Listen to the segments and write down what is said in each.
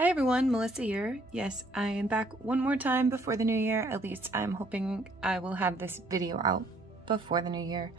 Hi everyone, Melissa here. Yes, I am back one more time before the new year. At least I'm hoping I will have this video out before the new year.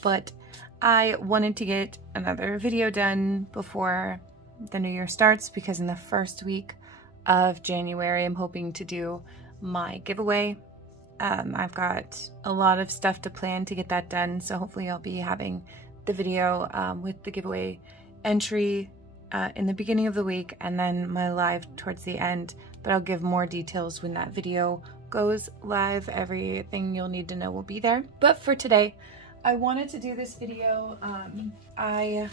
But I wanted to get another video done before the new year starts because in the first week of January, I'm hoping to do my giveaway. I've got a lot of stuff to plan to get that done, so hopefully I'll be having the video with the giveaway entry in the beginning of the week and then my live towards the end, but I'll give more details when that video goes live. Everything you'll need to know will be there. But for today, I wanted to do this video. I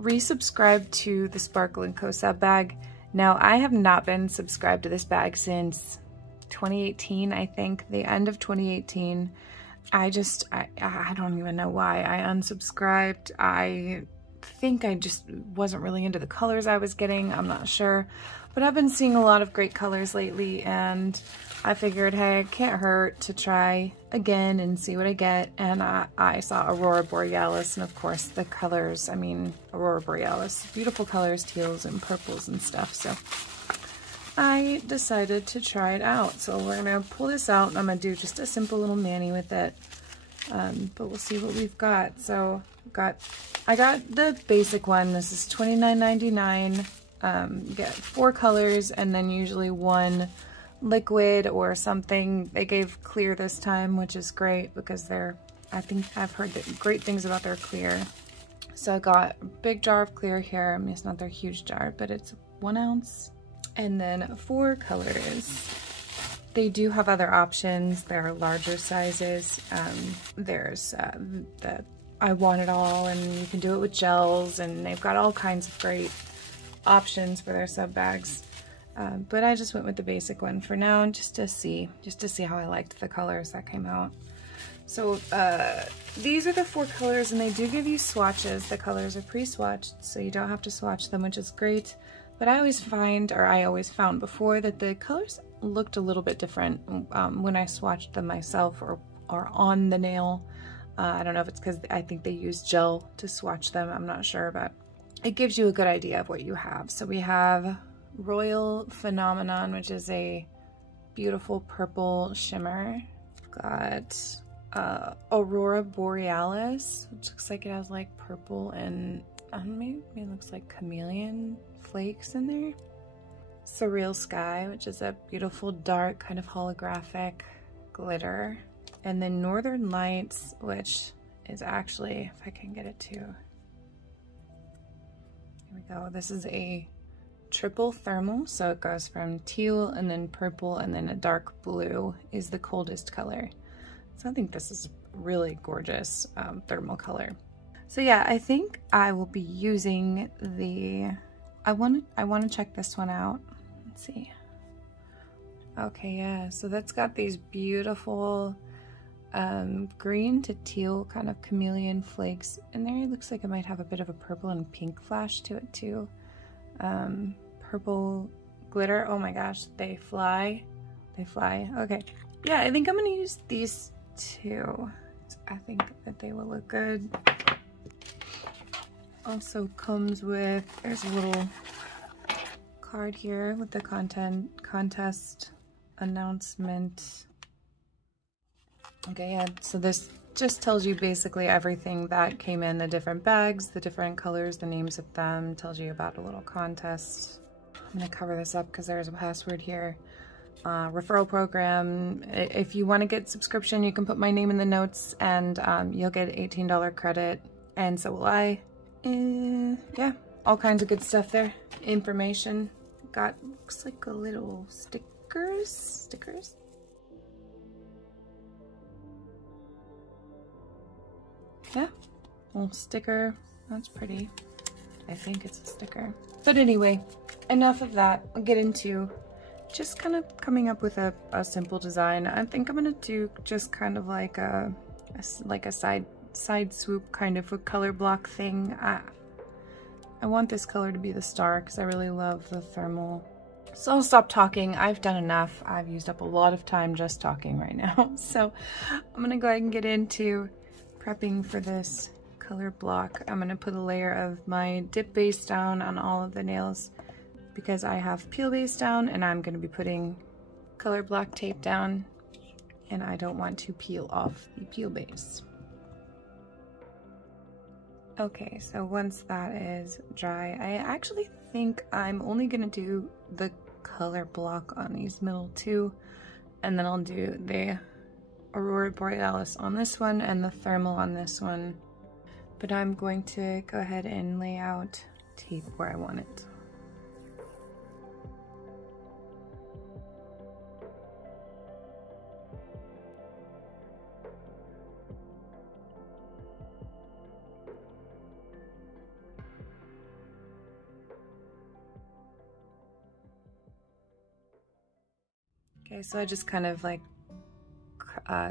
resubscribed to the Sparkle & Co sub bag. Now, I have not been subscribed to this bag since 2018, I think, the end of 2018. I don't even know why I unsubscribed. I think I just wasn't really into the colors I was getting. I'm not sure, but I've been seeing a lot of great colors lately and I figured, hey, it can't hurt to try again and see what I get. And I saw Aurora Borealis, and of course the colors, I mean, Aurora Borealis, beautiful colors, teals and purples and stuff. So I decided to try it out. So we're gonna pull this out and I'm gonna do just a simple little mani with it. But we'll see what we've got. So I got the basic one. This is $29.99. You get 4 colors and then usually 1 liquid or something. They gave clear this time, which is great because I think I've heard great things about their clear. So I got a big jar of clear here. I mean, it's not their huge jar, but it's 1 ounce. And then 4 colors. They do have other options. There are larger sizes. There's the I Want It All, and you can do it with gels, and they've got all kinds of great options for their sub bags. But I just went with the basic one for now, just to see how I liked the colors that came out. So these are the 4 colors, and they do give you swatches. The colors are pre-swatched, so you don't have to swatch them, which is great. But I always found before that the colors looked a little bit different when I swatched them myself or on the nail. I don't know if it's because I think they use gel to swatch them. I'm not sure, but it gives you a good idea of what you have. So we have Royal Phenomenon, which is a beautiful purple shimmer. We've got Aurora Borealis, which looks like it has like purple and maybe it looks like chameleon flakes in there. Surreal Sky, which is a beautiful dark kind of holographic glitter. And then Northern Lights, which is actually, if I can get it to, here we go. This is a triple thermal, so it goes from teal and then purple and then a dark blue is the coldest color. So I think this is really gorgeous thermal color. So yeah, I think I will be using the, I want to check this one out. Let's see. Okay, yeah, so that's got these beautiful green to teal kind of chameleon flakes in there. It looks like it might have a bit of a purple and pink flash to it too. Purple glitter. Oh my gosh, they fly. They fly. Okay. Yeah, I think I'm gonna use these two. I think that they will look good. Also comes with, there's a little card here with the contest announcement. Okay, yeah, so this just tells you basically everything that came in the different bags, the different colors, the names of them, tells you about a little contest. I'm gonna cover this up because there's a password here. Referral program. If you want to get subscription, you can put my name in the notes and you'll get $18 credit, and so will I. Yeah, all kinds of good stuff there. Information. Got, looks like a little stickers. Yeah, little sticker. That's pretty. I think it's a sticker. But anyway, enough of that. I'll get into just kind of coming up with a simple design. I think I'm gonna do just kind of like a side swoop kind of a color block thing. I want this color to be the star because I really love the thermal. So I'll stop talking. I've done enough. I've used up a lot of time just talking right now. So I'm gonna go ahead and get into prepping for this color block. I'm gonna put a layer of my dip base down on all of the nails because I have peel base down and I'm going to be putting color block tape down, and I don't want to peel off the peel base. Okay, so once that is dry, I actually think I'm only going to do the color block on these middle two, and then I'll do the Aurora Borealis on this one and the thermal on this one. But I'm going to go ahead and lay out tape where I want it. Okay, so I just kind of like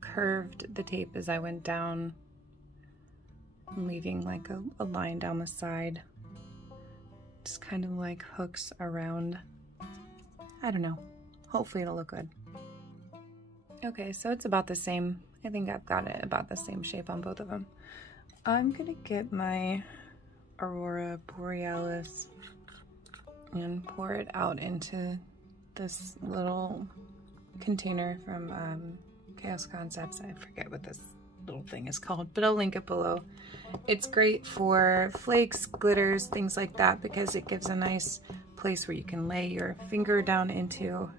curved the tape as I went down, leaving like a line down the side. Just kind of like hooks around. I don't know. Hopefully it'll look good. Okay, so it's about the same. I think I've got it about the same shape on both of them. I'm gonna get my Aurora Borealis and pour it out into this little container from Chaos Concepts. I forget what this little thing is called, but I'll link it below. It's great for flakes, glitters, things like that, because it gives a nice place where you can lay your finger down into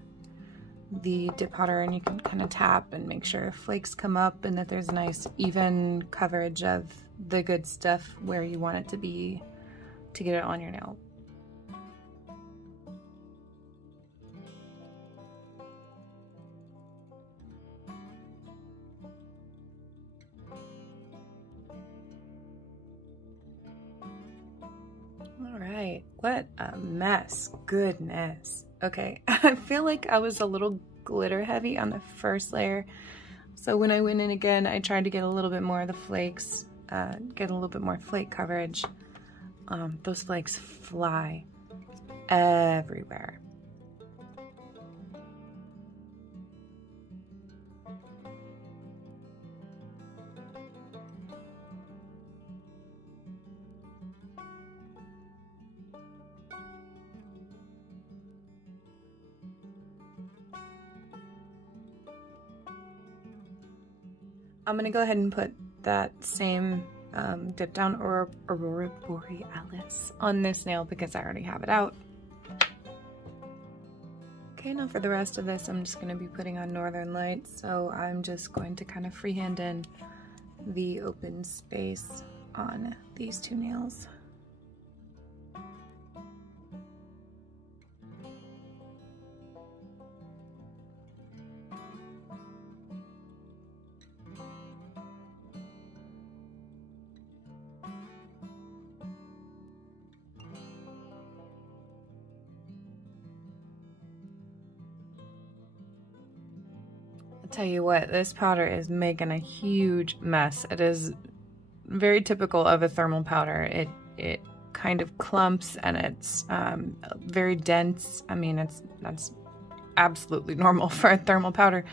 the dip powder and you can kind of tap and make sure flakes come up and that there's a nice even coverage of the good stuff where you want it to be to get it on your nail. Alright, what a mess. Goodness. Okay, I feel like I was a little glitter heavy on the first layer. So when I went in again, I tried to get a little bit more of the flakes, get a little bit more flake coverage. Those flakes fly everywhere. I'm gonna go ahead and put that same dip down Aurora Borealis on this nail because I already have it out. Okay, now for the rest of this, I'm just gonna be putting on Northern Lights. So I'm just going to kind of freehand in the open space on these two nails. Tell you what, this powder is making a huge mess. It is very typical of a thermal powder. It kind of clumps and it's very dense. I mean, that's absolutely normal for a thermal powder,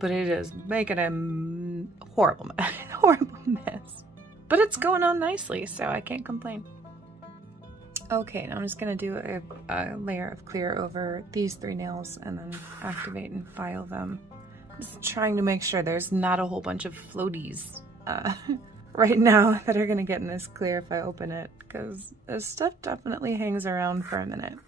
but it is making a horrible mess. But it's going on nicely, so I can't complain. Okay, now I'm just gonna do a layer of clear over these three nails and then activate and file them. Just trying to make sure there's not a whole bunch of floaties right now that are gonna get in this clear if I open it, because this stuff definitely hangs around for a minute.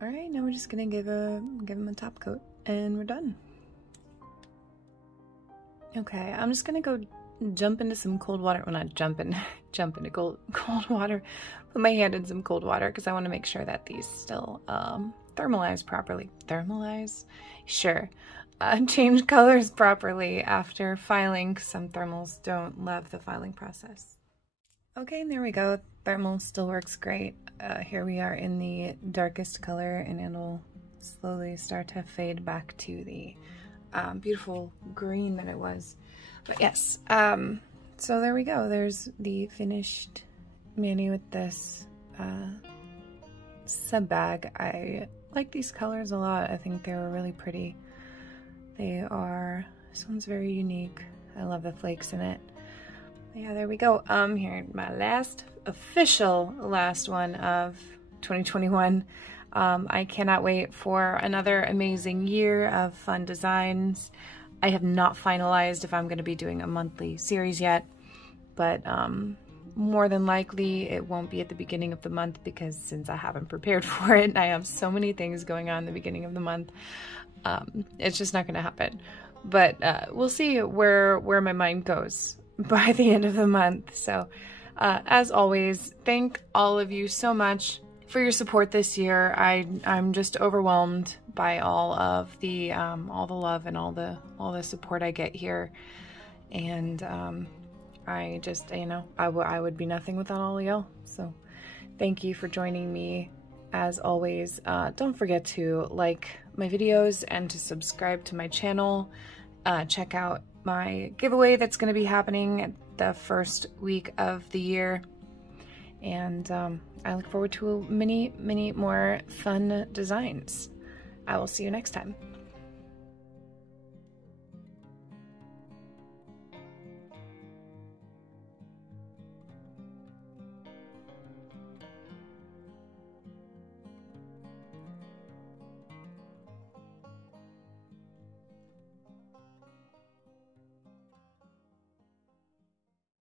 All right, now we're just gonna give him a top coat and we're done. Okay, I'm just gonna go jump into some cold water. Well, not jump into cold water. Put my hand in some cold water because I want to make sure that these still thermalize properly. Thermalize? Sure. Change colors properly after filing, because some thermals don't love the filing process. Okay, and there we go. Thermal still works great. Here we are in the darkest color, and it'll slowly start to fade back to the beautiful green that it was. But yes, so there we go. There's the finished mani with this sub bag. I like these colors a lot. I think they were really pretty. This one's very unique. I love the flakes in it. Yeah, there we go. Here, my last one of 2021. I cannot wait for another amazing year of fun designs. I have not finalized if I'm going to be doing a monthly series yet, but more than likely it won't be at the beginning of the month, because since I haven't prepared for it, I have so many things going on in the beginning of the month. It's just not going to happen. But we'll see where my mind goes by the end of the month. So as always, thank all of you so much for your support this year. I'm just overwhelmed by all the love and all the support I get here, and I just, you know, I would be nothing without all of y'all. So thank you for joining me. As always, don't forget to like my videos and to subscribe to my channel. Check out my giveaway that's going to be happening at the first week of the year. And I look forward to many more fun designs. I will see you next time.